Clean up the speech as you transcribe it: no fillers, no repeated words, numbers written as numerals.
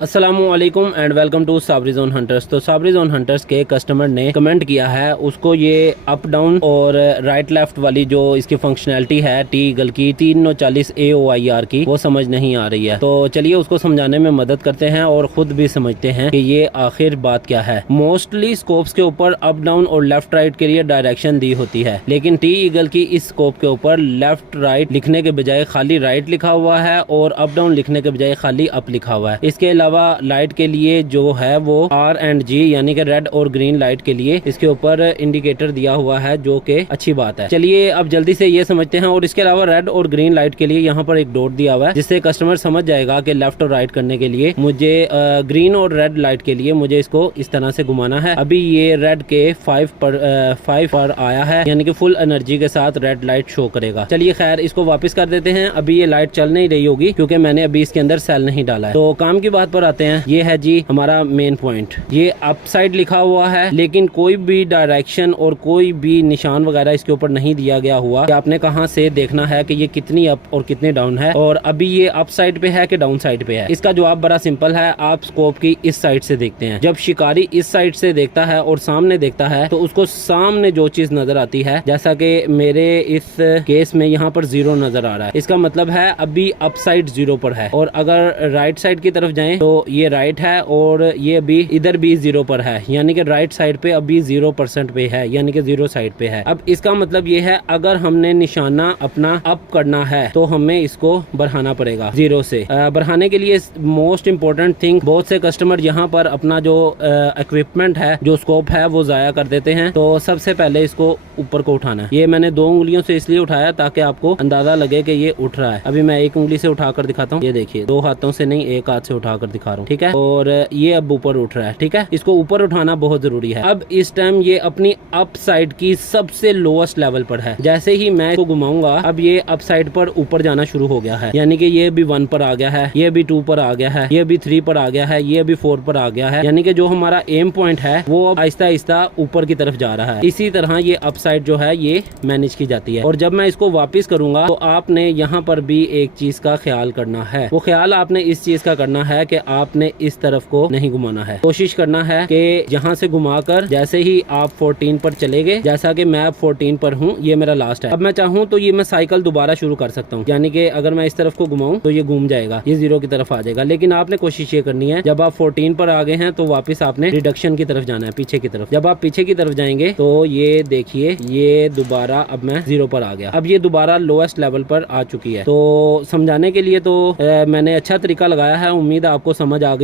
अस्सलामुअलैकुम and welcome to Sabri zone hunters. तो Sabri zone hunters के कस्टमर ने कमेंट किया है, उसको ये अप डाउन और राइट लेफ्ट वाली जो इसकी फंक्शनैलिटी है टी ईगल की 340 AOIR की, वो समझ नहीं आ रही है। तो चलिए उसको समझाने में मदद करते हैं और खुद भी समझते हैं कि ये आखिर बात क्या है। मोस्टली स्कोप्स के ऊपर अप डाउन और लेफ्ट राइट के लिए डायरेक्शन दी होती है, लेकिन टी ईगल की इस स्कोप के ऊपर लेफ्ट राइट लिखने के बजाय खाली राइट लिखा हुआ है और अप डाउन लिखने के बजाय खाली अप लिखा हुआ है। इसके अलावा लाइट के लिए जो है वो R एंड G यानी कि रेड और ग्रीन लाइट के लिए इसके ऊपर इंडिकेटर दिया हुआ है, जो कि अच्छी बात है। चलिए अब जल्दी से ये समझते हैं। और इसके अलावा रेड और ग्रीन लाइट के लिए यहाँ पर एक डॉट दिया हुआ है, जिससे कस्टमर समझ जाएगा कि लेफ्ट और राइट करने के लिए मुझे ग्रीन और रेड लाइट के लिए मुझे इसको इस तरह से घुमाना है। अभी ये रेड के 5 पर आया है, यानी कि फुल एनर्जी के साथ रेड लाइट शो करेगा। चलिए खैर इसको वापस कर देते हैं। अभी ये लाइट चल नहीं रही होगी क्योंकि मैंने अभी इसके अंदर सेल नहीं डाला है। तो काम की बात पर आते हैं। ये है जी हमारा मेन पॉइंट। ये अप साइड लिखा हुआ है, लेकिन कोई भी डायरेक्शन और कोई भी निशान वगैरह इसके ऊपर नहीं दिया गया हुआ कि आपने कहां से देखना है कि ये कितनी अप और कितनी डाउन है, और अभी ये अप साइड पे है कि डाउन साइड पे है। इसका जवाब बड़ा सिंपल है, आप स्कोप की इस साइड से देखते हैं। जब शिकारी इस साइड से देखता है और सामने देखता है तो उसको सामने जो चीज नजर आती है, जैसा कि मेरे इस केस में यहाँ पर 0 नजर आ रहा है, इसका मतलब है अभी अप साइड 0 पर है। और अगर राइट साइड की तरफ जाएं तो ये राइट है और ये अभी इधर भी 0 पर है, यानी कि राइट साइड पे अभी 0% पे है, यानी कि 0 साइड पे है। अब इसका मतलब ये है, अगर हमने निशाना अपना अप करना है तो हमें इसको बढ़ाना पड़ेगा 0 से। बढ़ाने के लिए मोस्ट इम्पोर्टेंट थिंग, बहुत से कस्टमर यहाँ पर अपना जो इक्विपमेंट है, जो स्कोप है, वो जाया कर देते हैं। तो सबसे पहले इसको ऊपर को उठाना है। ये मैंने 2 उंगलियों से इसलिए उठाया ताकि आपको अंदाजा लगे कि ये उठ रहा है। अभी मैं एक उंगली से उठाकर दिखाता हूँ। ये देखिए, 2 हाथों से नहीं, एक हाथ से उठाकर दिखा रहा हूँ, ठीक है। और ये अब ऊपर उठ रहा है, ठीक है। इसको ऊपर उठाना बहुत जरूरी है। अब इस टाइम ये अपनी अप साइड की सबसे लोएस्ट लेवल पर है। जैसे ही मैं इसको घुमाऊंगा, अब ये अप साइड पर ऊपर जाना शुरू हो गया है, यानी कि ये भी 1 पर आ गया है, ये भी 2 पर आ गया है, ये भी 3 पर आ गया है, ये भी 4 पर आ गया है। यानी कि जो हमारा एम पॉइंट है वो अब आहिस्ता आहिस्ता ऊपर की तरफ जा रहा है। इसी तरह ये अप साइड जो है ये मैनेज की जाती है। और जब मैं इसको वापस करूंगा तो आपने यहाँ पर भी एक चीज का ख्याल करना है। वो ख्याल आपने इस चीज का करना है कि आपने इस तरफ को नहीं घुमाना है। कोशिश करना है कि यहाँ से घुमाकर जैसे ही आप 14 पर चले गए, जैसा कि मैं अब 14 पर हूँ, ये मेरा लास्ट है। अब मैं चाहूँ तो ये मैं साइकिल दोबारा शुरू कर सकता हूँ, यानी कि अगर मैं इस तरफ को घुमाऊं तो ये घूम जाएगा, ये 0 की तरफ आ जाएगा। लेकिन आपने कोशिश ये करनी है, जब आप 14 पर आ गए हैं तो वापस आपने रिडक्शन की तरफ जाना है, पीछे की तरफ। जब आप पीछे की तरफ जाएंगे तो ये देखिए, ये दोबारा अब मैं 0 पर आ गया। अब ये दोबारा लोएस्ट लेवल पर आ चुकी है। तो समझाने के लिए तो मैंने अच्छा तरीका लगाया है। उम्मीद है आपको समझ आ गई।